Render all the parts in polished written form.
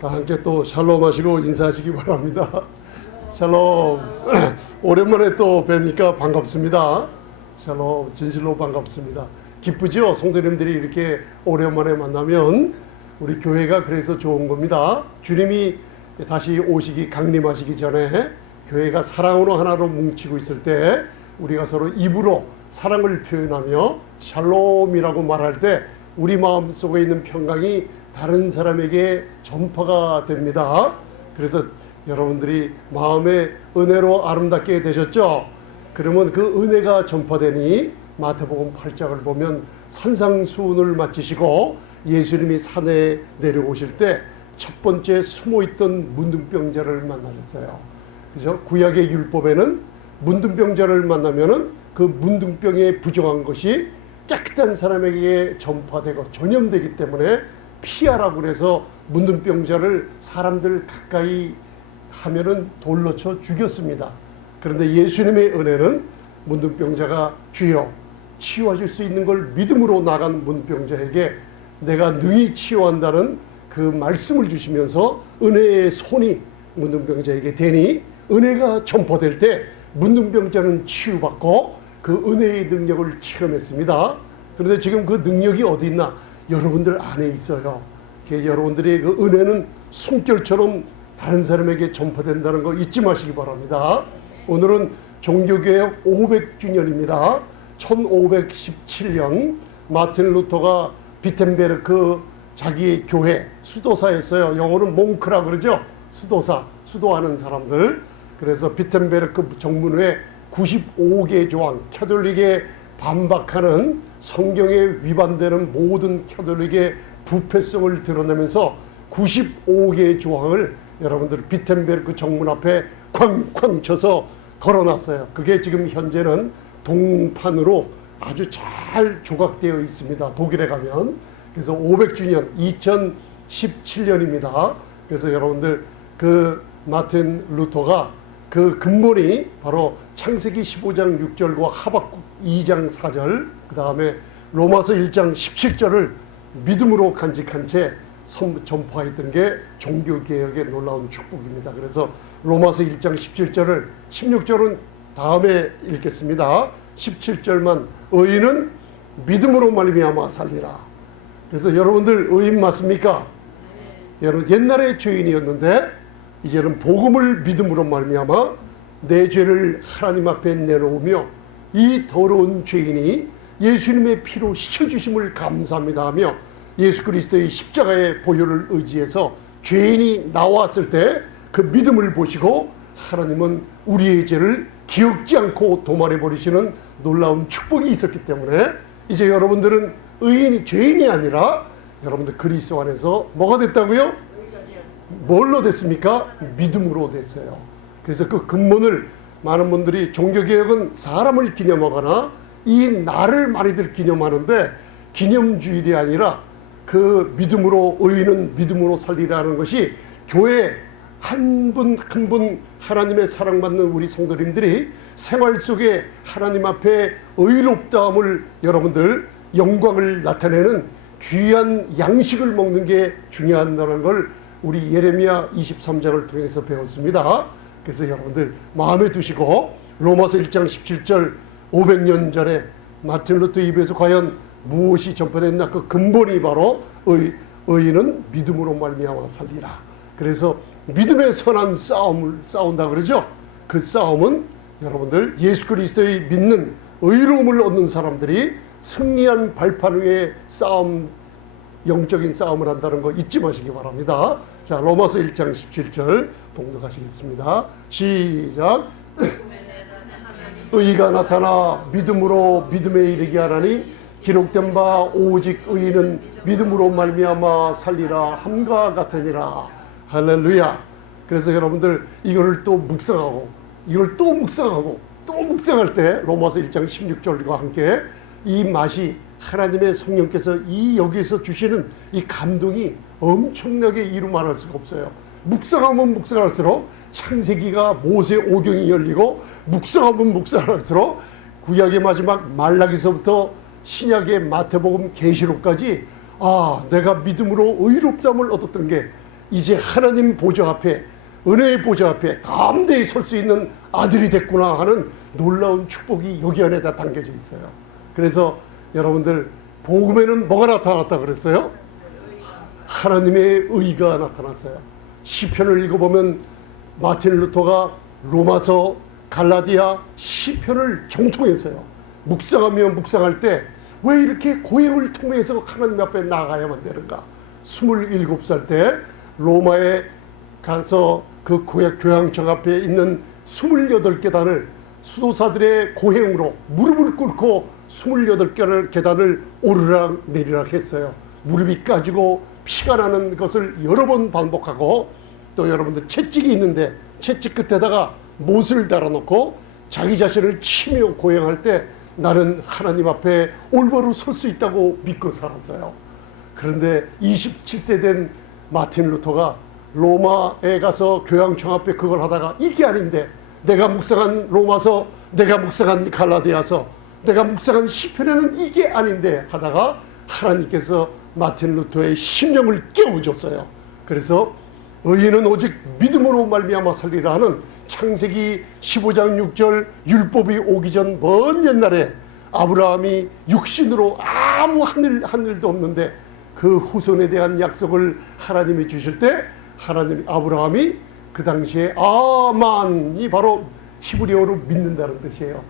다 함께 또 샬롬 하시고 인사하시기 바랍니다. 샬롬. 오랜만에 또 뵈니까 반갑습니다. 샬롬. 진실로 반갑습니다. 기쁘죠? 성도님들이 이렇게 오랜만에 만나면 우리 교회가 그래서 좋은 겁니다. 주님이 다시 오시기 강림하시기 전에 교회가 사랑으로 하나로 뭉치고 있을 때 우리가 서로 입으로 사랑을 표현하며 샬롬이라고 말할 때 우리 마음속에 있는 평강이 다른 사람에게 전파가 됩니다. 그래서 여러분들이 마음의 은혜로 아름답게 되셨죠? 그러면 그 은혜가 전파되니 마태복음 8장을 보면 산상수훈을 마치시고 예수님이 산에 내려오실 때 첫 번째 숨어있던 문둥병자를 만나셨어요. 그죠? 구약의 율법에는 문둥병자를 만나면은 그 문둥병에 부정한 것이 깨끗한 사람에게 전파되고 전염되기 때문에 피하라고 그래서 문둥병자를 사람들 가까이 하면은 돌로 쳐 죽였습니다. 그런데 예수님의 은혜는 문둥병자가 주여 치유하실 수 있는 걸 믿음으로 나간 문병자에게 내가 능히 치유한다는 그 말씀을 주시면서 은혜의 손이 문둥병자에게 되니 은혜가 전파될 때 문둥병자는 치유받고 그 은혜의 능력을 체험했습니다. 그런데 지금 그 능력이 어디 있나? 여러분들 안에 있어요. 여러분들의 그 은혜는 숨결처럼 다른 사람에게 전파된다는 거 잊지 마시기 바랍니다. 오늘은 종교개혁 500주년입니다. 1517년 마틴 루터가 비텐베르크 자기의 교회 수도사였어요. 영어는 몽크라 그러죠. 수도사, 수도하는 사람들. 그래서 비텐베르크 정문회 95개 조항, 캐톨릭에 반박하는 성경에 위반되는 모든 캐톨릭의 부패성을 드러내면서 95개의 조항을 여러분들 비텐베르크 정문 앞에 쾅쾅 쳐서 걸어놨어요. 그게 지금 현재는 동판으로 아주 잘 조각되어 있습니다. 독일에 가면. 그래서 500주년 2017년입니다. 그래서 여러분들 그 마틴 루터가 그 근본이 바로 창세기 15장 6절과 하박국 2장 4절 그 다음에 로마서 1장 17절을 믿음으로 간직한 채 전파했던 게 종교개혁의 놀라운 축복입니다. 그래서 로마서 1장 17절을 16절은 다음에 읽겠습니다. 17절만 의인은 믿음으로 말미암아 살리라. 그래서 여러분들 의인 맞습니까? 여러분 옛날에 죄인이었는데 이제는 복음을 믿음으로 말미암아 내 죄를 하나님 앞에 내놓으며 이 더러운 죄인이 예수님의 피로 씻어주심을 감사합니다 하며 예수 그리스도의 십자가의 보혈을 의지해서 죄인이 나왔을 때 그 믿음을 보시고 하나님은 우리의 죄를 기억지 않고 도말해 버리시는 놀라운 축복이 있었기 때문에 이제 여러분들은 의인이 죄인이 아니라 여러분들 그리스도 안에서 뭐가 됐다고요? 뭘로 됐습니까? 믿음으로 됐어요. 그래서 그 근본을 많은 분들이 종교개혁은 사람을 기념하거나 이 날을 많이들 기념하는데 기념주일이 아니라 그 믿음으로 의인은 믿음으로 살리라는 것이 교회 한 분 한 분 하나님의 사랑받는 우리 성도님들이 생활 속에 하나님 앞에 의롭다함을 여러분들 영광을 나타내는 귀한 양식을 먹는 게 중요하다는 걸 우리 예레미야 23장을 통해서 배웠습니다. 그래서 여러분들 마음에 두시고 로마서 1장 17절 500년 전에 마틴 루터 입에서 과연 무엇이 전파됐나 그 근본이 바로 의인은 믿음으로 말미암아 살리라. 그래서 믿음의 선한 싸움을 싸운다 그러죠. 그 싸움은 여러분들 예수 그리스도의 믿는 의로움을 얻는 사람들이 승리한 발판 위에 싸움, 영적인 싸움을 한다는 거 잊지 마시기 바랍니다. 자, 로마서 1장 17절 봉독하시겠습니다. 시작. 의가 나타나 믿음으로 믿음에 이르게 하나니 기록된 바 오직 의인은 믿음으로 말미암아 살리라 함과 같으니라. 할렐루야. 그래서 여러분들 이거를 또 묵상하고 이걸 또 묵상하고 또 묵상할 때 로마서 1장 16절과 함께 이 맛이 하나님의 성령께서 이 여기에서 주시는 이 감동이 엄청나게 이루 말할 수가 없어요. 묵상하면 묵상할수록 창세기가 모세 오경이 열리고 묵상하면 묵상할수록 구약의 마지막 말라기서부터 신약의 마태복음 계시록까지 아 내가 믿음으로 의롭다함을 얻었던 게 이제 하나님 보좌 앞에, 은혜의 보좌 앞에 담대히 설 수 있는 아들이 됐구나 하는 놀라운 축복이 여기 안에다 담겨져 있어요. 그래서 여러분들, 복음에는 뭐가 나타났다 그랬어요? 하나님의 의가 나타났어요. 시편을 읽어보면 마틴 루터가 로마서, 갈라디아, 시편을 정통했어요. 묵상하며 묵상할 때 왜 이렇게 고행을 통해서 하나님 앞에 나아가야만 되는가? 27살 때 로마에 가서 그 교향청 앞에 있는 28계단을 수도사들의 고행으로 무릎을 꿇고 28계단을 오르락 내리락 했어요. 무릎이 까지고 피가 나는 것을 여러 번 반복하고, 또 여러분들 채찍이 있는데 채찍 끝에다가 못을 달아놓고 자기 자신을 치며 고행할 때 나는 하나님 앞에 올바로 설 수 있다고 믿고 살았어요. 그런데 27세 된 마틴 루터가 로마에 가서 교향청 앞에 그걸 하다가 이게 아닌데, 내가 묵상한 로마서, 내가 묵상한 갈라디아서, 내가 묵상한 시편에는 이게 아닌데 하다가 하나님께서 마틴 루터의 심령을 깨워줬어요. 그래서 의인은 오직 믿음으로 말미암아 살리라 하는 창세기 15장 6절 율법이 오기 전 먼 옛날에 아브라함이 육신으로 아무 하늘도 없는데 그 후손에 대한 약속을 하나님이 주실 때, 아브라함이 그 당시에 아만이 바로 히브리어로 믿는다는 뜻이에요.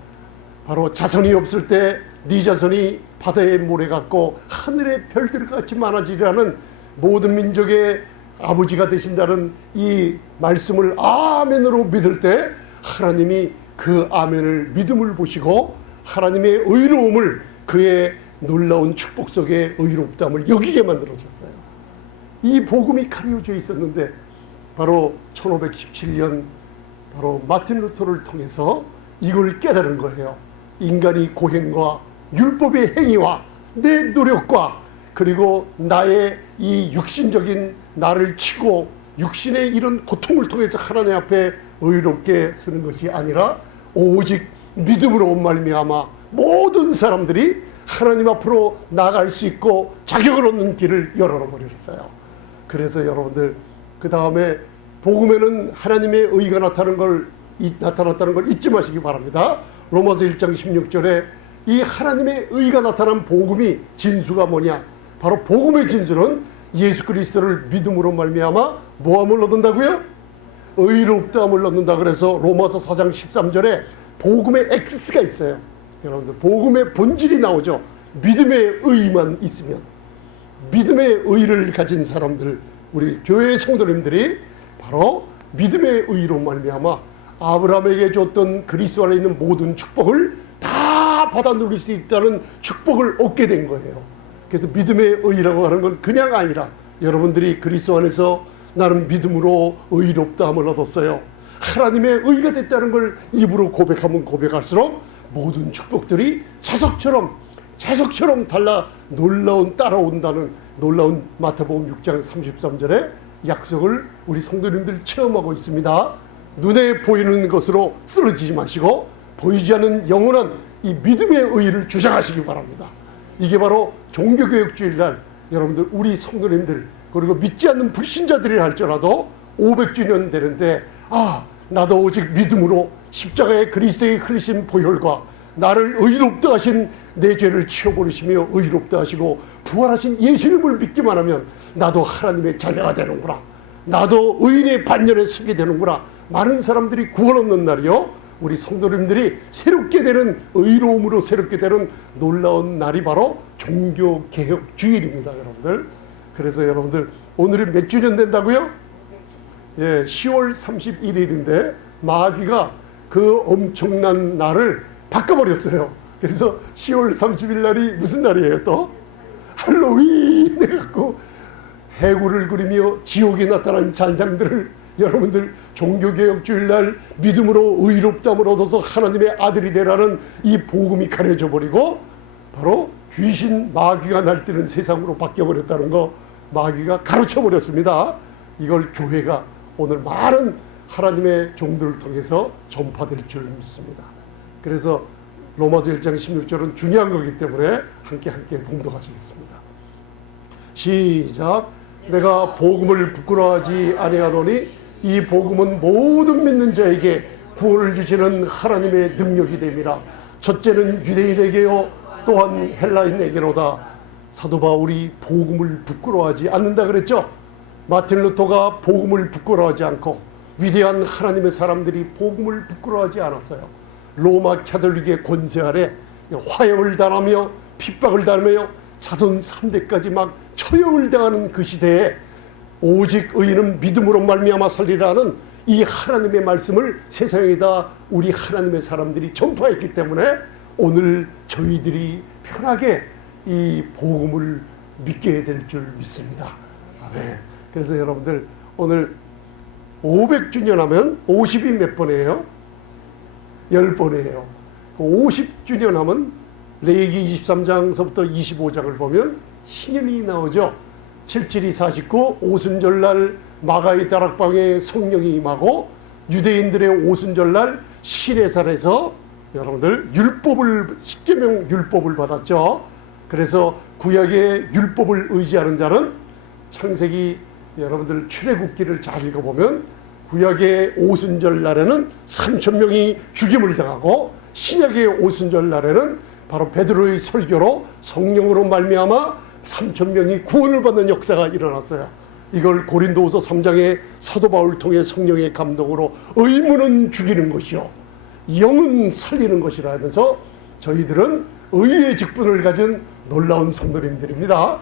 바로 자손이 없을 때 네 자손이 바다의 모래 같고 하늘의 별들 같이 많아지라는 모든 민족의 아버지가 되신다는 이 말씀을 아멘으로 믿을 때 하나님이 그 아멘을 믿음을 보시고 하나님의 의로움을, 그의 놀라운 축복 속에 의롭다함을 여기게 만들어줬어요. 이 복음이 가려져 있었는데 바로 1517년 바로 마틴 루터를 통해서 이걸 깨달은 거예요. 인간이 고행과 율법의 행위와 내 노력과 그리고 나의 이 육신적인 나를 치고 육신의 이런 고통을 통해서 하나님 앞에 의롭게 서는 것이 아니라 오직 믿음으로 말미암아 모든 사람들이 하나님 앞으로 나아갈 수 있고 자격을 얻는 길을 열어버렸어요. 그래서 여러분들, 그 다음에 복음에는 하나님의 의가 나타났다는 걸 잊지 마시기 바랍니다. 로마서 1장 16절에 이 하나님의 의가 나타난 복음이 진수가 뭐냐? 바로 복음의 진수는 예수 그리스도를 믿음으로 말미암아 뭐함을 얻는다고요? 의롭다함을 얻는다. 그래서 로마서 4장 13절에 복음의 X가 있어요. 여러분들, 복음의 본질이 나오죠. 믿음의 의만 있으면, 믿음의 의를 가진 사람들, 우리 교회의 성도님들이 바로 믿음의 의로 말미암아 아브라함에게 줬던 그리스도 안에 있는 모든 축복을 다 받아 누릴 수 있다는 축복을 얻게 된 거예요. 그래서 믿음의 의라고 하는 건 그냥 아니라, 여러분들이 그리스도 안에서 나는 믿음으로 의롭다함을 얻었어요, 하나님의 의가 됐다는 걸 입으로 고백하면 고백할수록 모든 축복들이 자석처럼 달라 놀라운 따라온다는 놀라운 마태복음 6장 33절의 약속을 우리 성도님들 체험하고 있습니다. 눈에 보이는 것으로 쓰러지지 마시고 보이지 않는 영원한 이 믿음의 의를 주장하시기 바랍니다. 이게 바로 종교개혁주일날 여러분들, 우리 성도님들, 그리고 믿지 않는 불신자들이 할지라도 500주년 되는데, 나도 오직 믿음으로 십자가의 그리스도의 흘리신 보혈과 나를 의롭다 하신 내 죄를 치워버리시며 의롭다 하시고 부활하신 예수님을 믿기만 하면 나도 하나님의 자녀가 되는구나, 나도 의인의 반열에 서게 되는구나, 많은 사람들이 구원 얻는 날이요, 우리 성도님들이 새롭게 되는, 의로움으로 새롭게 되는 놀라운 날이 바로 종교개혁주일입니다, 여러분들. 그래서 여러분들, 오늘이 몇 주년 된다고요? 10월 31일인데 마귀가 그 엄청난 날을 바꿔버렸어요. 그래서 10월 30일 날이 무슨 날이에요? 또 할로윈 해갖고 해구를 그리며 지옥에 나타난 잔상들을 여러분들 종교개혁주일날 믿음으로 의롭다함을 얻어서 하나님의 아들이 되라는 이 복음이 가려져 버리고 바로 귀신 마귀가 날뛰는 세상으로 바뀌어버렸다는 거, 마귀가 가르쳐버렸습니다. 이걸 교회가 오늘 많은 하나님의 종들을 통해서 전파될 줄 믿습니다. 그래서 로마서 1장 16절은 중요한 거기 때문에 함께 봉독하시겠습니다. 시작. 내가 복음을 부끄러워하지 아니하노니 이 복음은 모든 믿는 자에게 구원을 주시는 하나님의 능력이 됨이라. 첫째는 유대인에게요 또한 헬라인에게로다. 사도 바울이 복음을 부끄러워하지 않는다 그랬죠. 마틴 루터가 복음을 부끄러워하지 않고 위대한 하나님의 사람들이 복음을 부끄러워하지 않았어요. 로마 캐톨릭의 권세 아래 화형을 당하며 핍박을 당하며 자손 3대까지 막 처형을 당하는 그 시대에 오직 의인은 믿음으로 말미암아 살리라는 이 하나님의 말씀을 세상에다 우리 하나님의 사람들이 전파했기 때문에 오늘 저희들이 편하게 이 복음을 믿게 될 줄 믿습니다. 아멘. 그래서 여러분들 오늘 500주년 하면 50이 몇 번이에요? 10번이에요. 50주년 하면 레위기 23장서부터 25장을 보면 신년이 나오죠. 772 49 오순절날 마가의 다락방에 성령이 임하고 유대인들의 오순절날 시내산에서 여러분들 율법을 10계명 율법을 받았죠. 그래서 구약의 율법을 의지하는 자는 창세기 여러분들 출애굽기를 잘 읽어보면 구약의 오순절 날에는 3,000명이 죽임을 당하고 신약의 오순절 날에는 바로 베드로의 설교로 성령으로 말미암아 3,000명이 구원을 받는 역사가 일어났어요. 이걸 고린도후서 3장의 사도 바울을 통해 성령의 감동으로 의무는 죽이는 것이요 영은 살리는 것이라 하면서 저희들은 의의 직분을 가진 놀라운 성도님들입니다.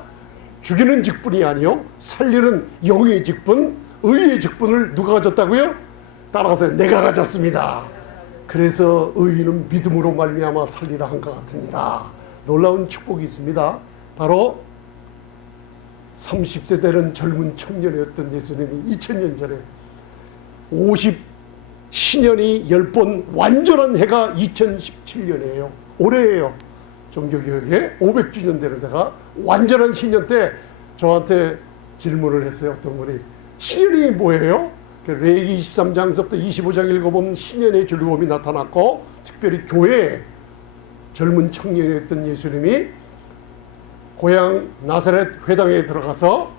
죽이는 직분이 아니요 살리는 영의 직분, 의의 직분을 누가 가졌다고요? 따라가서 내가 가졌습니다. 그래서 의인은 믿음으로 말미암아 살리라 한 것 같으니라. 놀라운 축복이 있습니다. 바로 30세 되는 젊은 청년이었던 예수님이 2000년 전에 50신년이 10번 완전한 해가 2017년이에요. 올해예요. 종교개혁에 500주년 되는 데가 완전한 신년 때 저한테 질문을 했어요. 어떤 분이 신년이 뭐예요? 레위기 23장서부터 25장 읽어보면 신년의 즐거움이 나타났고 특별히 교회에 젊은 청년이었던 예수님이 고향 나사렛 회당에 들어가서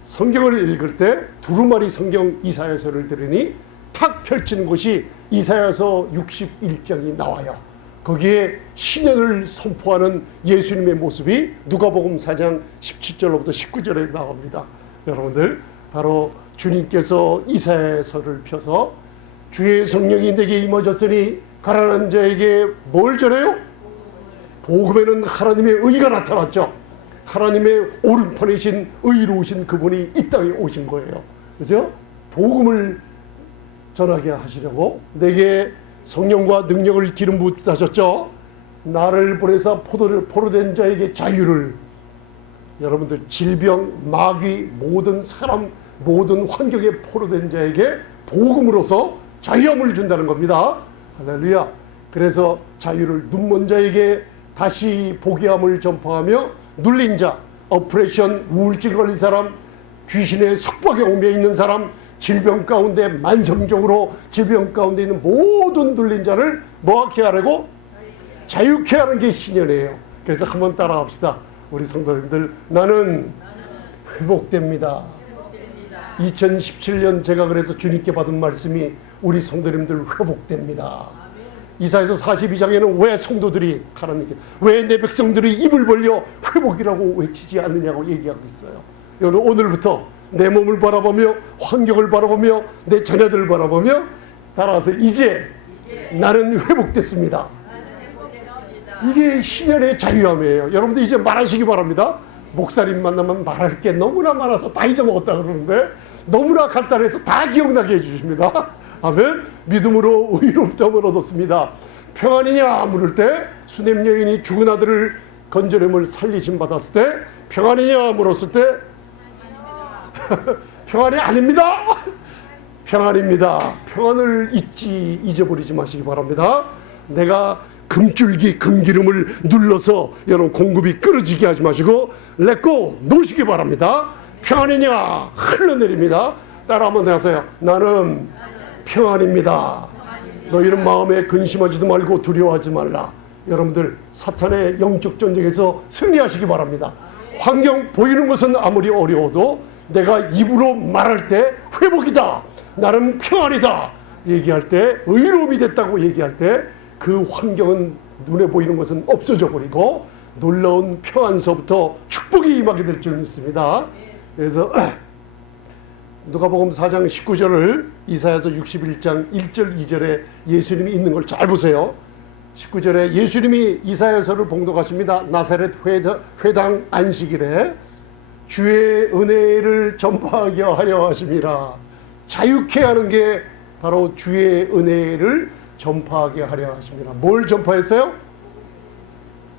성경을 읽을 때 두루마리 성경 이사야서를 들으니 탁 펼치는 곳이 이사야서 61장이 나와요. 거기에 신년을 선포하는 예수님의 모습이 누가복음 4장 17절로부터 19절에 나옵니다. 여러분들 바로 주님께서 이사야서를 펴서 주의 성령이 내게 임하셨으니 가난한 자에게 뭘 전해요? 복음에는 하나님의 의가 나타났죠. 하나님의 오른편이신 의로우신 그분이 이 땅에 오신 거예요. 그죠? 복음을 전하게 하시려고 내게 성령과 능력을 기름 부으셨죠. 나를 보내사 포로된 자에게 자유를, 여러분들 질병, 마귀, 모든 사람, 모든 환경에 포로된 자에게 복음으로서 자유함을 준다는 겁니다. 할렐루야. 그래서 자유를, 눈먼 자에게 다시 보게 함을 전파하며 눌린 자, 어프레션, 우울증 걸린 사람, 귀신의 속박에 옮겨 있는 사람, 질병 가운데 만성적으로 질병 가운데 있는 모든 눌린 자를 뭐하게 하라고? 자유케 하는 게 신년이에요. 그래서 한번 따라합시다. 우리 성도님들, 나는 회복됩니다. 2017년 제가 그래서 주님께 받은 말씀이 우리 성도님들 회복됩니다. 이사야서 42장에는 왜 성도들이 하나님께 왜 내 백성들이 입을 벌려 회복이라고 외치지 않느냐고 얘기하고 있어요. 여러분 오늘부터 내 몸을 바라보며 환경을 바라보며 내 자녀들을 바라보며 따라서 이제 나는 회복됐습니다. 이게 신년의 자유함이에요. 여러분들 이제 말하시기 바랍니다. 목사님 만나면 말할 게 너무나 많아서 다 잊어먹었다 그러는데 너무나 간단해서 다 기억나게 해주십니다. 아멘. 믿음으로 의롭다함을 얻었습니다. 평안이냐 물을 때 수냄 여인이 죽은 아들을 건져냄을 살리심 받았을 때 평안이냐 물었을 때 평안이 아닙니다. 평안입니다. 평안을 잊어버리지 마시기 바랍니다. 내가 금줄기 금기름을 눌러서 여러분 공급이 끊어지게 하지 마시고 렛고 놓으시기 바랍니다. 평안이냐 흘러내립니다. 따라 한번 하세요. 나는 평안입니다. 너희는 마음에 근심하지도 말고 두려워하지 말라. 여러분들 사탄의 영적 전쟁에서 승리하시기 바랍니다. 환경 보이는 것은 아무리 어려워도 내가 입으로 말할 때 회복이다, 나는 평안이다 얘기할 때, 의로움이 됐다고 얘기할 때 그 환경은 눈에 보이는 것은 없어져 버리고 놀라운 평안서부터 축복이 임하게 될 줄 믿습니다. 그래서 누가복음 4장 19절을 이사야서 61장 1절 2절에 예수님이 있는 걸 잘 보세요. 19절에 예수님이 이사야서를 봉독하십니다. 나사렛 회당 안식일에 주의 은혜를 전파하게 하려 하심이라. 자유케 하는 게 바로 주의 은혜를 전파하게 하려 하십니다. 뭘 전파했어요?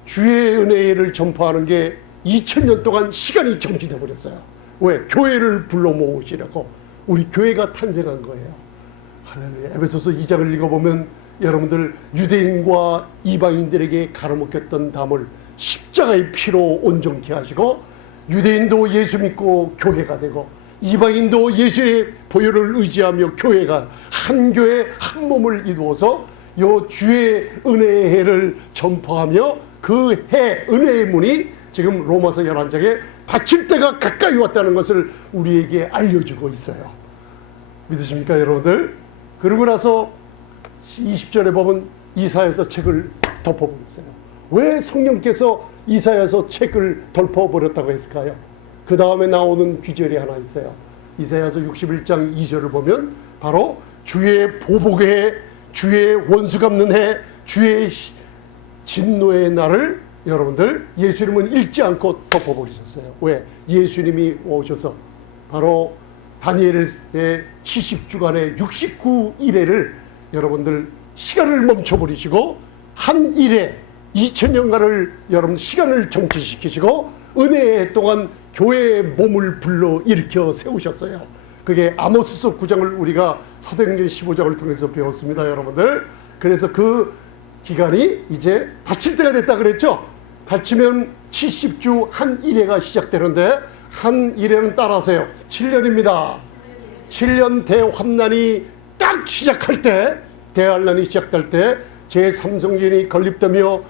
주의 은혜를 전파하는 게 2000년 동안 시간이 정지돼 버렸어요. 왜? 교회를 불러 모으시려고. 우리 교회가 탄생한 거예요. 할렐루야. 에베소서 2장을 읽어보면 여러분들 유대인과 이방인들에게 가로막혔던 담을 십자가의 피로 온전케 하시고, 유대인도 예수 믿고 교회가 되고 이방인도 예수의 보혈을 의지하며 교회가 한 교회 한 몸을 이루어서 요 주의 은혜의 해를 전파하며 그 해 은혜의 문이 지금 로마서 11장에 닫힐 때가 가까이 왔다는 것을 우리에게 알려주고 있어요. 믿으십니까 여러분들? 그러고 나서 20절에 보면 이사야서 책을 덮어버렸어요. 왜 성령께서 이사야서 책을 덮어버렸다고 했을까요? 그 다음에 나오는 귀절이 하나 있어요. 이사야서 61장 2절을 보면 바로 주의 보복의 해, 주의 원수 갚는 해, 주의 진노의 날을 여러분들 예수님은 읽지 않고 덮어버리셨어요. 왜? 예수님이 오셔서 바로 다니엘의 70주간의 69일회를 여러분들 시간을 멈춰버리시고 한 일에 2000년간을 여러분 시간을 정지시키시고 은혜의 동안 교회의 몸을 불러 일으켜 세우셨어요. 그게 아모스서 9장을 우리가 사도행전 15장을 통해서 배웠습니다 여러분들. 그래서 그 기간이 이제 닫힐 때가 됐다 그랬죠. 닫히면 70주 한 일회가 시작되는데 한 일회는 따라하세요. 7년입니다. 7년 대환난이 딱 시작할 때, 대환난이 시작될 때 제3성전이 건립되며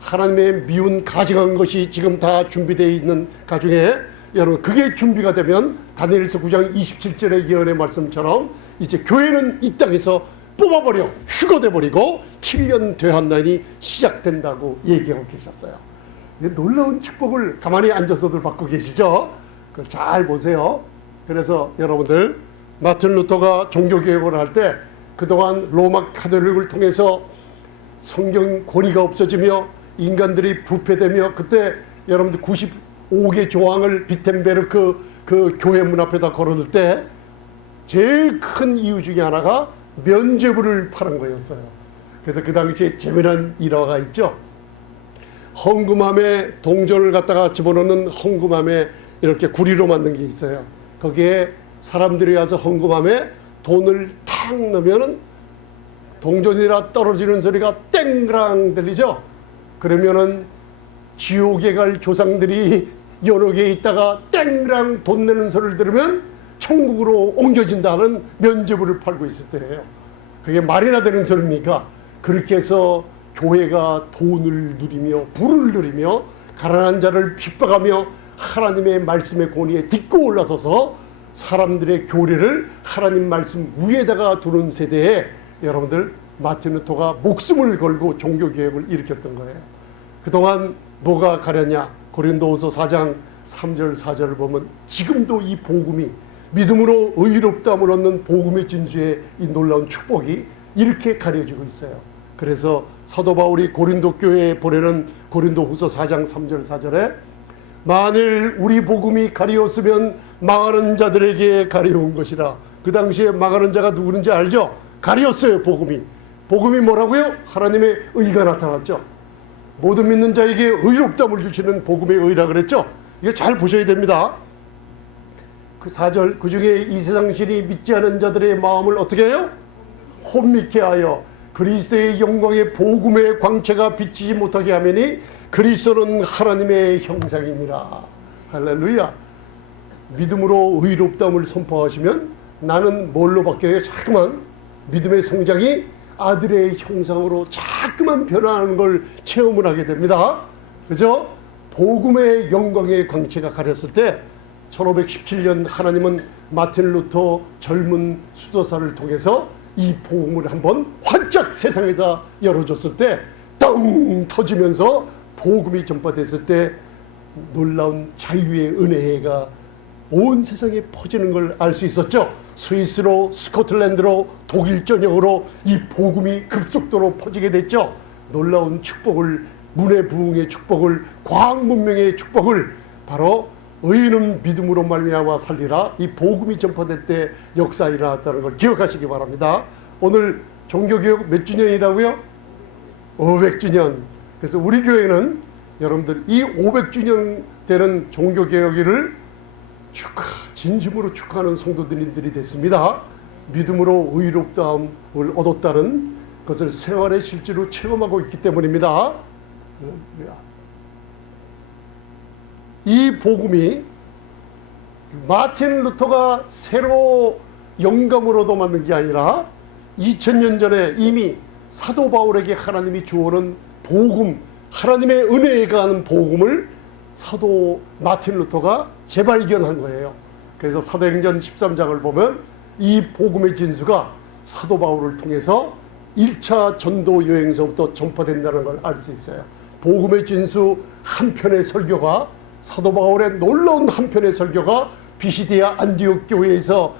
하나님의 미운 가증한 것이 지금 다 준비되어 있는 가중에 여러분 그게 준비가 되면 다니엘서 9장 27절의 예언의 말씀처럼 이제 교회는 이 땅에서 뽑아버려 휴거돼 버리고 7년 대환난이 시작된다고 얘기하고 계셨어요. 놀라운 축복을 가만히 앉아서들 받고 계시죠? 그걸 잘 보세요. 그래서 여러분들 마틴 루터가 종교개혁을 할 때 그동안 로마 카톨릭을 통해서 성경 권위가 없어지며 인간들이 부패되며 그때 여러분들 95개 조항을 비텐베르크 그 교회 문 앞에다 걸어둘 때 제일 큰 이유 중에 하나가 면죄부를 파는 거였어요. 그래서 그 당시에 재미난 일화가 있죠. 헝금함에 동전을 갖다가 집어넣는 헝금함에 이렇게 구리로 만든 게 있어요. 거기에 사람들이 와서 헝금함에 돈을 탁 넣으면은 동전이라 떨어지는 소리가 땡그랑 들리죠. 그러면은 지옥에 갈 조상들이 여러 개 있다가 땡그랑 돈 내는 소리를 들으면 천국으로 옮겨진다는 면죄부를 팔고 있을 때예요. 그게 말이나 되는 소리입니까? 그렇게 해서 교회가 돈을 누리며 부를 누리며 가난한 자를 핍박하며 하나님의 말씀의 권위에 딛고 올라서서 사람들의 교례를 하나님 말씀 위에다가 두는 세대에 여러분들 마틴 루터가 목숨을 걸고 종교개혁을 일으켰던 거예요. 그동안 뭐가 가렸냐? 고린도후서 4장 3절 4절을 보면 지금도 이 복음이 믿음으로 의롭다함을 얻는 복음의 진수의 이 놀라운 축복이 이렇게 가려지고 있어요. 그래서 사도 바울이 고린도 교회에 보내는 고린도후서 4장 3절 4절에 만일 우리 복음이 가리웠으면 망하는 자들에게 가려운 것이라. 그 당시에 망하는 자가 누구인지 알죠? 가리웠어요. 복음이 뭐라고요? 하나님의 의가 나타났죠. 모든 믿는 자에게 의롭다함을 주시는 복음의 의라 그랬죠. 이게 잘 보셔야 됩니다. 그 4절 그 중에 이 세상 신이 믿지 않은 자들의 마음을 어떻게 해요? 혼미케 하여 그리스도의 영광의 복음의 광채가 비치지 못하게 하매니 그리스도는 하나님의 형상이니라. 할렐루야. 믿음으로 의롭다함을 선포하시면 나는 뭘로 바뀌어요? 자꾸만 믿음의 성장이 아들의 형상으로 자꾸만 변화하는 걸 체험을 하게 됩니다. 그죠? 복음의 영광의 광채가 가렸을 때 1517년 하나님은 마틴 루터 젊은 수도사를 통해서 이 복음을 한번 활짝 세상에서 열어줬을 때 뻥 터지면서 복음이 전파됐을 때 놀라운 자유의 은혜가 온 세상에 퍼지는 걸 알 수 있었죠. 스위스로, 스코틀랜드로, 독일 전역으로 이 복음이 급속도로 퍼지게 됐죠. 놀라운 축복을, 문해부흥의 축복을, 과학 문명의 축복을 바로 의인은 믿음으로 말미암아 살리라, 이 복음이 전파될 때 역사가 일어났다는 걸 기억하시기 바랍니다. 오늘 종교개혁 몇 주년이라고요? 500주년. 그래서 우리 교회는 여러분들 이 500주년 되는 종교개혁일을 진심으로 축하하는 성도들이 됐습니다. 믿음으로 의롭다함을 얻었다는 것을 생활의 실제로 체험하고 있기 때문입니다. 이 복음이 마틴 루터가 새로 영감으로도 만든 게 아니라 2000년 전에 이미 사도 바울에게 하나님이 주어는 복음, 하나님의 은혜에 관한 복음을 사도 마틴 루터가 재발견한 거예요. 그래서 사도행전 13장을 보면 이 복음의 진수가 사도 바울을 통해서 1차 전도 여행서부터 전파된다는 걸 알 수 있어요. 복음의 진수 한 편의 설교가, 사도 바울의 놀라운 한 편의 설교가 비시디아 안디옥 교회에서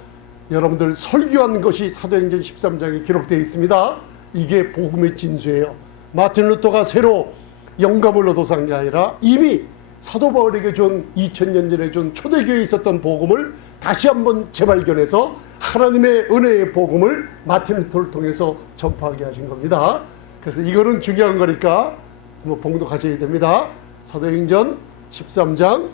여러분들 설교한 것이 사도행전 13장에 기록되어 있습니다. 이게 복음의 진수예요. 마틴 루터가 새로 영감을 얻어서 한 게 아니라 이미 사도 바울에게 준 2000년 전에 준 초대교회에 있었던 복음을 다시 한번 재발견해서 하나님의 은혜의 복음을 마틴 루터를 통해서 전파하게 하신 겁니다. 그래서 이거는 중요한 거니까 한번 봉독하셔야 됩니다. 사도행전 13장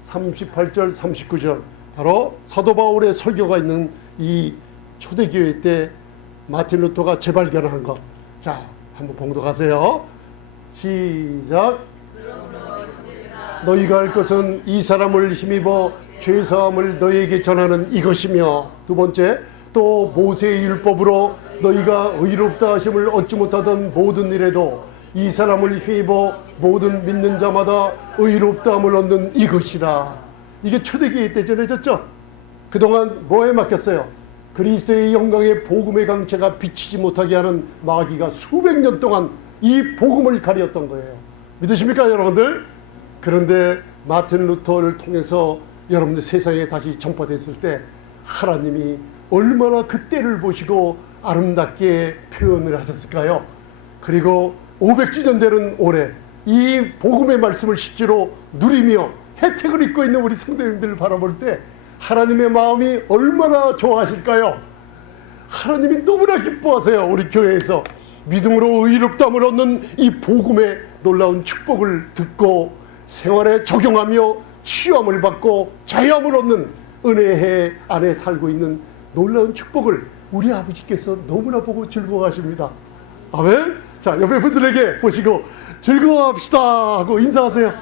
38절 39절 바로 사도 바울의 설교가 있는 이 초대교회 때 마틴 루터가 재발견한 것. 자, 한번 봉독하세요. 시작. 너희가 할 것은 이 사람을 힘입어 죄사함을 너희에게 전하는 이것이며, 두 번째, 또 모세의 율법으로 너희가 의롭다 하심을 얻지 못하던 모든 일에도 이 사람을 힘입어 모든 믿는 자마다 의롭다함을 얻는 이것이라. 이게 초대교회 때 전해졌죠. 그동안 뭐에 맡겼어요? 그리스도의 영광의 복음의 강체가 비치지 못하게 하는 마귀가 수백 년 동안 이 복음을 가렸던 거예요. 믿으십니까 여러분들? 그런데 마틴 루터를 통해서 여러분들 세상에 다시 전파됐을 때 하나님이 얼마나 그때를 보시고 아름답게 표현을 하셨을까요? 그리고 500주년 되는 올해 이 복음의 말씀을 실제로 누리며 혜택을 입고 있는 우리 성도님들을 바라볼 때 하나님의 마음이 얼마나 좋아하실까요? 하나님이 너무나 기뻐하세요. 우리 교회에서 믿음으로 의롭다함을 얻는 이 복음의 놀라운 축복을 듣고 생활에 적용하며 치유함을 받고 자유함을 얻는 은혜의 안에 살고 있는 놀라운 축복을 우리 아버지께서 너무나 보고 즐거워하십니다. 아멘. 자, 옆에 분들에게 보시고 즐거워합시다 하고 인사하세요.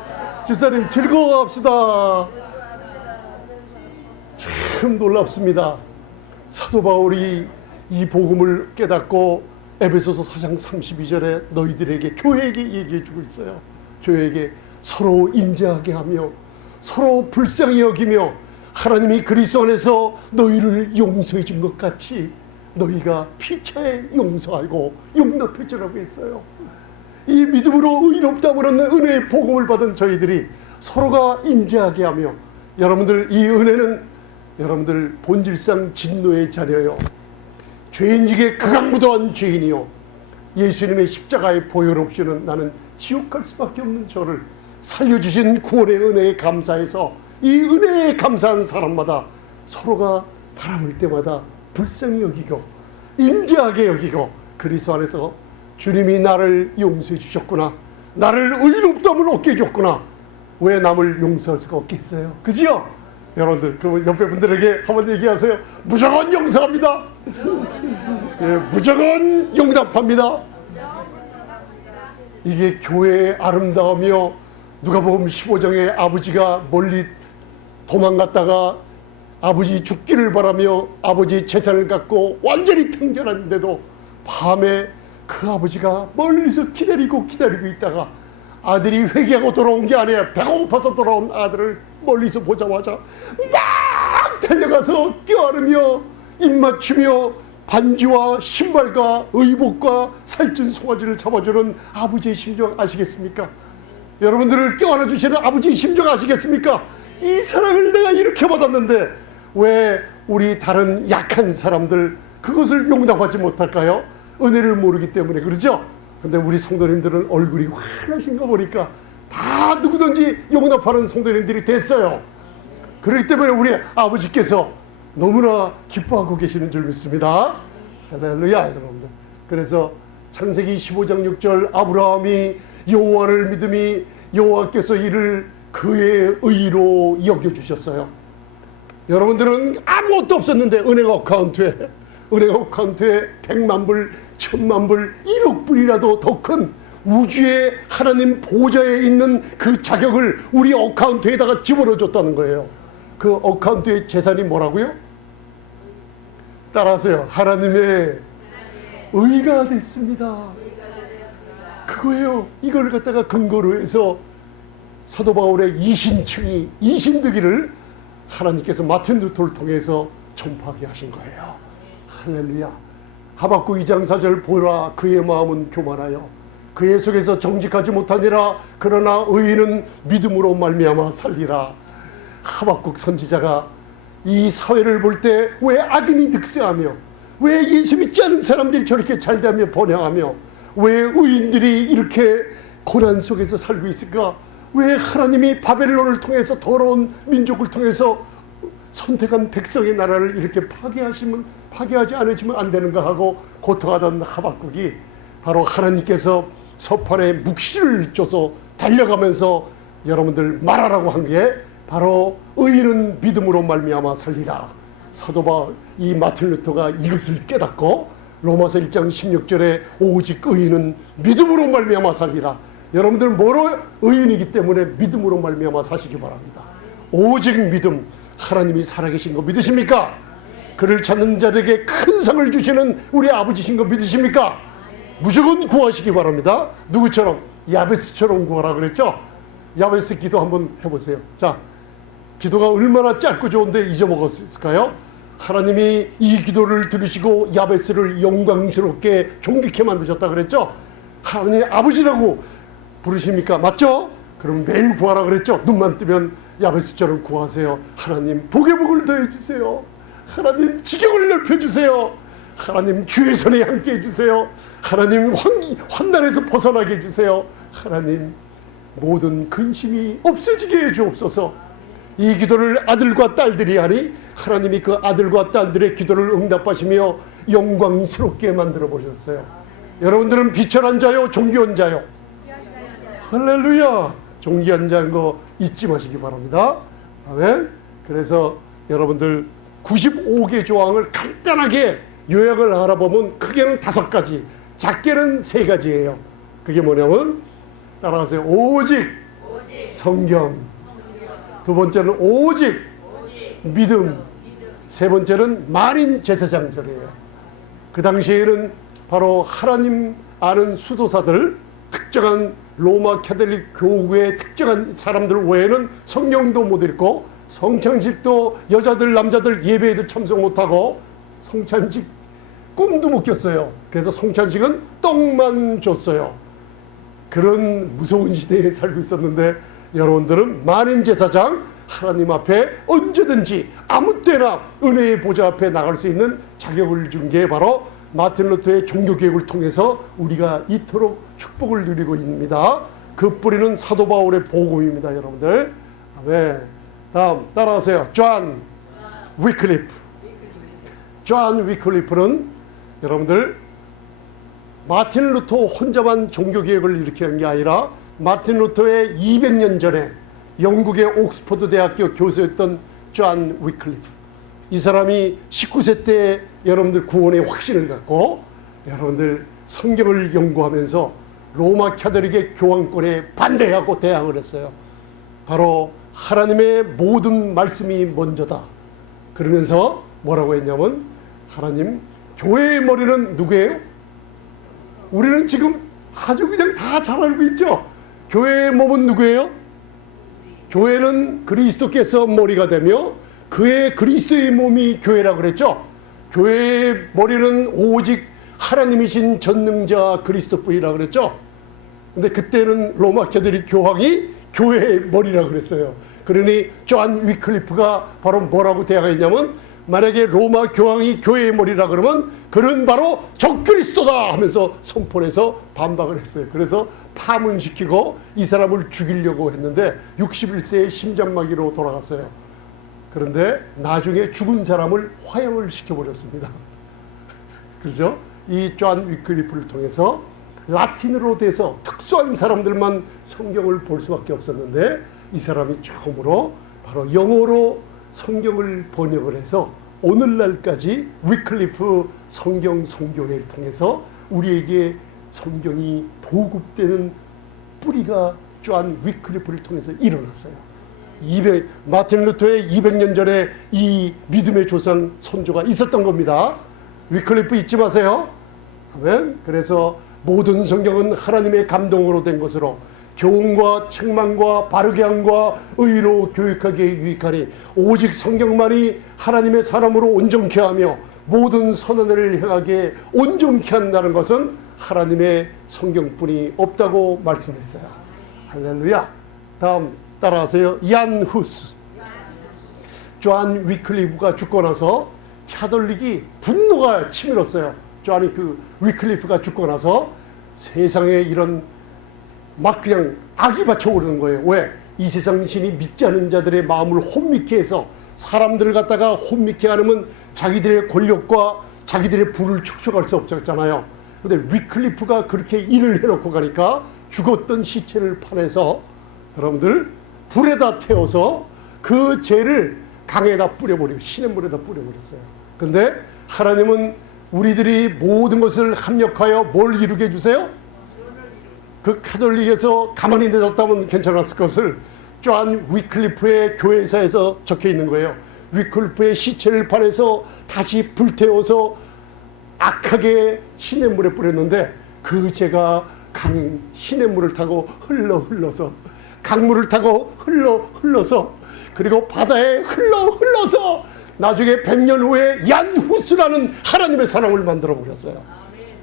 집사님 즐거워합시다. 참 놀랍습니다. 사도 바울이 이 복음을 깨닫고 에베소서 4장 32절에 너희들에게, 교회에게 얘기해 주고 있어요. 교회에게 서로 인자하게 하며 서로 불쌍히 여기며 하나님이 그리스도 안에서 너희를 용서해 준 것 같이 너희가 피차에 용서하고 용납해 주라고 했어요. 이 믿음으로 의롭다함을 얻는 은혜의 복음을 받은 저희들이 서로가 인자하게 하며, 여러분들 이 은혜는 여러분들 본질상 진노의 자녀요, 죄인 중에 극악무도한 죄인이요, 예수님의 십자가의 보혈 없이는 나는 지옥 갈 수밖에 없는 저를 살려주신 구원의 은혜에 감사해서 이 은혜에 감사한 사람마다 서로가 바라볼 때마다 불쌍히 여기고 인자하게 여기고, 그리스도 안에서 주님이 나를 용서해 주셨구나, 나를 의롭다함을 얻게 해줬구나, 왜 남을 용서할 수가 없겠어요? 그지요? 여러분들, 그럼 옆에 분들에게 한번 얘기하세요. 무조건 용서합니다. 예, 무조건 용납합니다. 이게 교회의 아름다우며, 누가복음 15장에 아버지가 멀리 도망갔다가 아버지 죽기를 바라며 아버지 재산을 갖고 완전히 탕전했는데도 밤에 그 아버지가 멀리서 기다리고 있다가 아들이 회개하고 돌아온 게 아니에요. 배가 고파서 돌아온 아들을 멀리서 보자마자 막 달려가서 껴안으며 입맞추며 반지와 신발과 의복과 살찐 송아지를 잡아주는 아버지의 심정 아시겠습니까? 여러분들을 껴안아 주시는 아버지의 심정 아시겠습니까? 이 사랑을 내가 이렇게 받았는데 왜 우리 다른 약한 사람들 그것을 용납하지 못할까요? 은혜를 모르기 때문에 그러죠? 근데 우리 성도님들은 얼굴이 환하신 거 보니까 다 누구든지 용납하는 성도님들이 됐어요. 그렇기 때문에 우리 아버지께서 너무나 기뻐하고 계시는 줄 믿습니다. 할렐루야 여러분들. 그래서 창세기 15장 6절 아브라함이 여호와를 믿음이 여호와께서 이를 그의 의로 여겨주셨어요. 여러분들은 아무것도 없었는데 은행 어카운트에 100만 불, 1000만 불, 1억 불이라도 더 큰 우주의 하나님 보좌에 있는 그 자격을 우리 어카운트에다가 집어넣어줬다는 거예요. 그 어카운트의 재산이 뭐라고요? 따라하세요. 하나님의 의가 됐습니다. 그거예요. 이걸 갖다가 근거로 해서 사도 바울의 이신득이를 하나님께서 마틴 루터를 통해서 전파하게 하신 거예요. 할렐루야. 하박국 2장 4절 보라 그의 마음은 교만하여 그의 속에서 정직하지 못하니라 그러나 의인은 믿음으로 말미암아 살리라. 하박국 선지자가 이 사회를 볼 때 왜 악인이 득세하며 왜 예수 믿지 않은 사람들이 저렇게 잘되며 번영하며 왜 의인들이 이렇게 고난 속에서 살고 있을까? 왜 하나님이 바벨론을 통해서 더러운 민족을 통해서 선택한 백성의 나라를 이렇게 파괴하지 않으시면 안 되는가 하고 고통하던 하박국이 바로 하나님께서 서판에 묵시를 줘서 달려가면서 여러분들 말하라고 한 게 바로 의인은 믿음으로 말미암아 살리라. 사도 바울 이 마틴 루터가 이것을 깨닫고 로마서 1장 16절에 오직 의인은 믿음으로 말미암아 살리라. 여러분들은 뭐로 의인이기 때문에 믿음으로 말미암아 사시기 바랍니다. 오직 믿음. 하나님이 살아계신 거 믿으십니까? 그를 찾는 자들에게 큰 상을 주시는 우리 아버지신 거 믿으십니까? 무조건 구하시기 바랍니다. 누구처럼? 야베스처럼 구하라 그랬죠? 야베스 기도 한번 해보세요. 자, 기도가 얼마나 짧고 좋은데 잊어먹었을까요? 하나님이 이 기도를 들으시고 야베스를 영광스럽게 존귀케 만드셨다 그랬죠? 하나님 아버지라고 부르십니까? 맞죠? 그럼 매일 구하라 그랬죠? 눈만 뜨면 야베스처럼 구하세요. 하나님 복의 복을 더해주세요. 하나님 지경을 넓혀주세요. 하나님 주의 손에 함께 해주세요. 하나님 환난에서 벗어나게 해주세요. 하나님 모든 근심이 없어지게 해주옵소서. 이 기도를 아들과 딸들이 하니 하나님이 그 아들과 딸들의 기도를 응답하시며 영광스럽게 만들어 보셨어요. 여러분들은 비천한 자요 존귀한 자요? 할렐루야. 존귀한 자인 거 잊지 마시기 바랍니다. 아멘. 그래서 여러분들 95개 조항을 간단하게 요약을 알아보면 크게는 5가지, 작게는 3가지예요. 그게 뭐냐면 따라하세요. 오직 성경. 두 번째는 오직 믿음. 세 번째는 만인 제사장설이에요. 그 당시에는 바로 하나님 아는 수도사들, 특정한 로마 캐톨릭 교구의 특정한 사람들 외에는 성경도 못 읽고 성찬식도 여자들 남자들 예배에도 참석 못하고 성찬식 꿈도 못 꼈어요. 그래서 성찬식은 떡만 줬어요. 그런 무서운 시대에 살고 있었는데 여러분들은 만인제사장 하나님 앞에 언제든지 아무 때나 은혜의 보좌 앞에 나갈 수 있는 자격을 준 게 바로 마틴 루터의 종교개혁을 통해서 우리가 이토록 축복을 누리고 있습니다. 그 뿌리는 사도 바울의 복음입니다. 여러분들. 네. 다음 따라하세요. 존 위클리프. 존 위클리프는 여러분들 마틴 루터 혼자만 종교개혁을 일으키는 게 아니라 마틴 루터의 200년 전에 영국의 옥스퍼드 대학교 교수였던 존 위클리프. 이 사람이 19세 때 여러분들 구원의 확신을 갖고 여러분들 성경을 연구하면서 로마 캐톨릭의 교황권에 반대하고 대항을 했어요. 바로 하나님의 모든 말씀이 먼저다. 그러면서 뭐라고 했냐면 하나님 교회의 머리는 누구예요? 우리는 지금 아주 그냥 다 잘 알고 있죠. 교회의 몸은 누구예요? 교회는 그리스도께서 머리가 되며 그의 그리스도의 몸이 교회라고 그랬죠. 교회의 머리는 오직 하나님이신 전능자 그리스도뿐이라고 그랬죠. 근데 그때는 로마 캐톨릭 교황이 교회의 머리라고 그랬어요. 그러니 존 위클리프가 바로 뭐라고 대항했냐면, 만약에 로마 교황이 교회의 머리라 그러면 그는 바로 적그리스도다 하면서 선포해서 반박을 했어요. 그래서 파문시키고 이 사람을 죽이려고 했는데 61세에 심장마비로 돌아갔어요. 그런데 나중에 죽은 사람을 화형을 시켜버렸습니다. 그렇죠? 이 존 위클리프를 통해서 라틴어로 돼서 특수한 사람들만 성경을 볼 수밖에 없었는데, 이 사람이 처음으로 바로 영어로 성경을 번역을 해서 오늘날까지 위클리프 성경 선교회를 통해서 우리에게 성경이 보급되는 뿌리가 존 위클리프를 통해서 일어났어요. 마틴 루터의 200년 전에 이 믿음의 조상 선조가 있었던 겁니다. 위클리프 잊지 마세요. 아멘. 그래서 모든 성경은 하나님의 감동으로 된 것으로 교훈과 책망과 바르게 함과 의로 교육하기에 유익하니 오직 성경만이 하나님의 사람으로 온전케 하며 모든 선언을 행하게 온전케 한다는 것은 하나님의 성경뿐이 없다고 말씀했어요. 할렐루야. 다음 따라하세요. 얀 후스. 존 위클리프가 죽고 나서 캐톨릭이 분노가 치밀었어요. 존 위클리프가 죽고 나서 세상에 이런 막 그냥 악이 받쳐오르는 거예요. 왜? 이 세상 신이 믿지 않은 자들의 마음을 혼미케 해서 사람들을 갖다가 혼미케 하려면 자기들의 권력과 자기들의 부를 축적할 수 없었잖아요. 근데 위클리프가 그렇게 일을 해놓고 가니까 죽었던 시체를 파내서 여러분들 불에다 태워서 그 죄를 강에다 뿌려버리고 시냇물에다 뿌려버렸어요. 근데 하나님은 우리들이 모든 것을 합력하여 뭘 이루게 해주세요? 그 카톨릭에서 가만히 내뒀다면 괜찮았을 것을 존 위클리프의 교회사에서 적혀 있는 거예요. 위클리프의 시체를 파내서 다시 불태워서 악하게 시냇물에 뿌렸는데 그 죄가 시냇물을 타고 흘러서 강물을 타고 흘러서 그리고 바다에 흘러서 나중에 100년 후에 얀 후스라는 하나님의 사람을 만들어 버렸어요.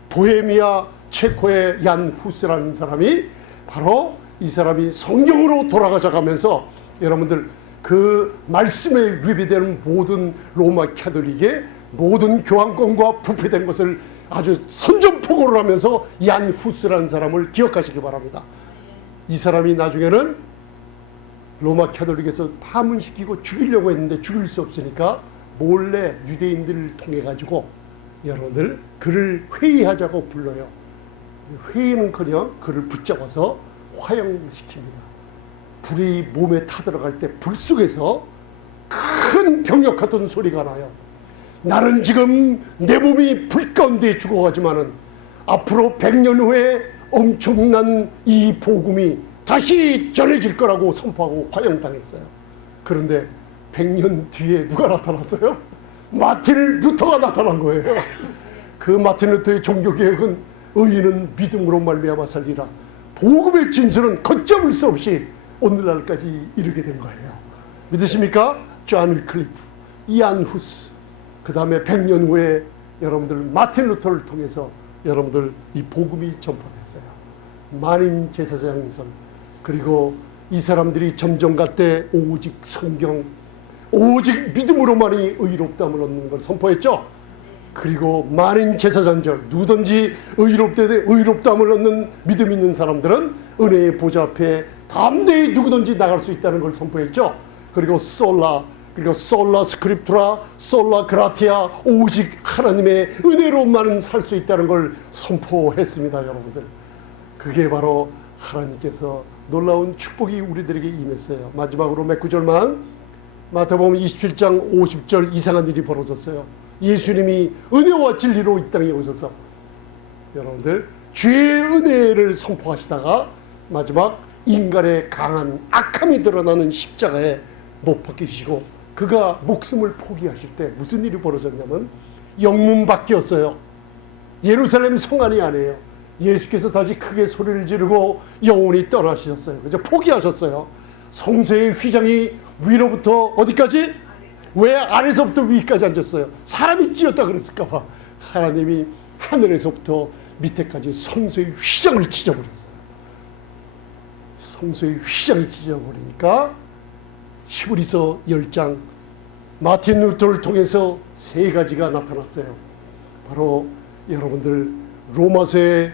보헤미아 체코의 얀 후스라는 사람이 바로 이 사람이 성경으로 돌아가져가면서 여러분들 그 말씀에 위배되는 모든 로마 캐톨릭의 모든 교황권과 부패된 것을 아주 선전포고를 하면서 얀 후스라는 사람을 기억하시기 바랍니다. 이 사람이 나중에는 로마 캐톨릭에서 파문시키고 죽이려고 했는데 죽일 수 없으니까 몰래 유대인들을 통해 가지고 여러분들 그를 회의하자고 불러요. 회의는커녕 그를 붙잡아서 화형시킵니다. 불이 몸에 타들어갈 때 불 속에서 큰 병력 같은 소리가 나요. 나는 지금 내 몸이 불 가운데 죽어가지만은 앞으로 100년 후에 엄청난 이 복음이 다시 전해질 거라고 선포하고 화형당했어요. 그런데 100년 뒤에 누가 나타났어요? 마틴 루터가 나타난 거예요. 그 마틴 루터의 종교개혁은 의인은 믿음으로 말미암아 살리라. 복음의 진술은 걷잡을 수 없이 오늘날까지 이르게 된 거예요. 믿으십니까? 존 위클리프, 얀 후스, 그 다음에 100년 후에 여러분들 마틴 루터를 통해서 여러분들 이 복음이 전파됐어요. 만인 제사장선. 그리고 이 사람들이 점점 갈 때 오직 성경, 오직 믿음으로만이 의롭다함을 얻는 걸 선포했죠. 그리고 만인 제사장절, 누구든지 의롭다함을 얻는 믿음 있는 사람들은 은혜의 보좌 앞에 담대히 누구든지 나갈 수 있다는 걸 선포했죠. 그리고 솔라 스크립투라, 솔라 그라티아, 오직 하나님의 은혜로만 살 수 있다는 걸 선포했습니다. 여러분들, 그게 바로 하나님께서 놀라운 축복이 우리들에게 임했어요. 마지막으로 몇 구절만, 마태복음 27장 50절 이상한 일이 벌어졌어요. 예수님이 은혜와 진리로 이 땅에 오셔서 여러분들 주의 은혜를 선포하시다가 마지막 인간의 강한 악함이 드러나는 십자가에 못 박히시고 그가 목숨을 포기하실 때 무슨 일이 벌어졌냐면 영문 바뀌었어요. 예루살렘 성 안이 아니에요. 예수께서 다시 크게 소리를 지르고 영원히 떠나셨어요. 그죠? 포기하셨어요. 성소의 휘장이 위로부터 어디까지? 왜 아래서부터 위까지 앉았어요? 사람이 찧었다 그랬을까 봐. 하나님이 하늘에서부터 밑에까지 성소의 휘장을 찢어버렸어요. 성소의 휘장이 찢어버리니까 히브리서 10장 마틴 루터를 통해서 세 가지가 나타났어요. 바로 여러분들 로마서에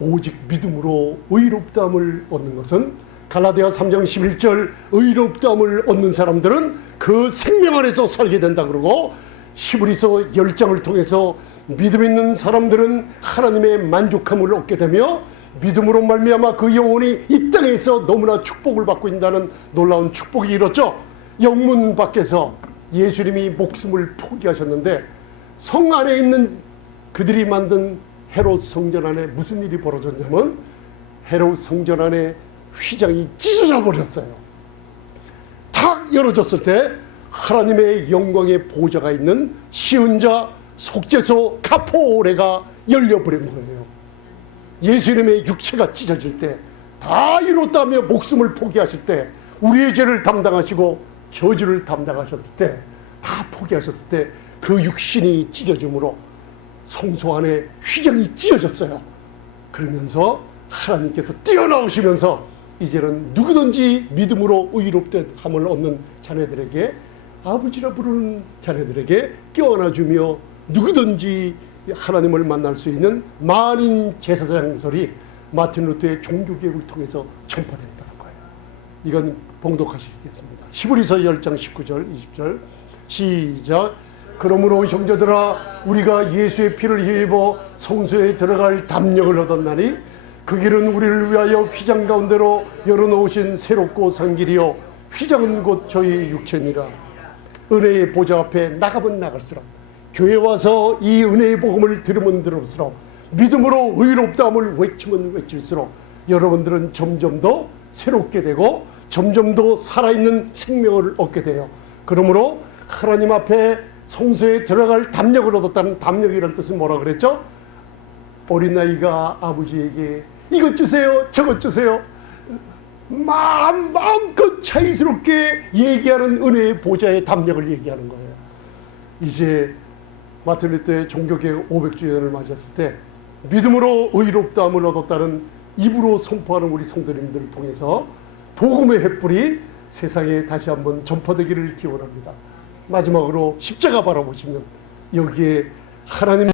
오직 믿음으로 의롭다함을 얻는 것은, 갈라디아 3장 11절 의롭다함을 얻는 사람들은 그 생명 안에서 살게 된다 그러고, 히브리서 10장을 통해서 믿음 있는 사람들은 하나님의 만족함을 얻게 되며 믿음으로 말미암아 그 영혼이 이 땅에서 너무나 축복을 받고 있다는 놀라운 축복이 이뤘죠. 영문 밖에서 예수님이 목숨을 포기하셨는데 성 안에 있는 그들이 만든 헤롯 성전 안에 무슨 일이 벌어졌냐면 헤롯 성전 안에 휘장이 찢어져 버렸어요. 탁 열어졌을 때 하나님의 영광의 보좌가 있는 시은자 속죄소 카포레가 열려버린 거예요. 예수님의 육체가 찢어질 때, 다 이뤘다며 목숨을 포기하실 때, 우리의 죄를 담당하시고 저주를 담당하셨을 때, 다 포기하셨을 때 그 육신이 찢어짐으로 성소 안에 휘장이 찢어졌어요. 그러면서 하나님께서 뛰어나오시면서 이제는 누구든지 믿음으로 의롭됨을 얻는 자녀들에게, 아버지라 부르는 자녀들에게 껴안아주며 누구든지 하나님을 만날 수 있는 만인 제사장설이 마틴 루터의 종교개혁을 통해서 전파됐다는 거예요. 이건 봉독하시겠습니다. 히브리서 10장 19절 20절 시작. 그러므로 형제들아, 우리가 예수의 피를 힘입어 성소에 들어갈 담력을 얻었나니 그 길은 우리를 위하여 휘장 가운데로 열어놓으신 새롭고 산 길이요 휘장은 곧 저희 육체니라. 은혜의 보좌 앞에 나가면 나갈수록, 교회 와서 이 은혜의 복음을 들으면 들을수록, 믿음으로 의롭다함을 외치면 외칠수록 여러분들은 점점 더 새롭게 되고 점점 더 살아있는 생명을 얻게 돼요. 그러므로 하나님 앞에 성소에 들어갈 담력을 얻었다는, 담력이라는 뜻은 뭐라 그랬죠? 어린아이가 아버지에게 이것 주세요 저것 주세요 마음껏 차이스럽게 얘기하는 은혜의 보좌의 담력을 얘기하는 거예요. 이제 마틴 루터의 종교개혁 500주년을 맞았을 때 믿음으로 의롭다함을 얻었다는 입으로 선포하는 우리 성도님들을 통해서 복음의 횃불이 세상에 다시 한번 전파되기를 기원합니다. 마지막으로 십자가 바라보시면 여기에 하나님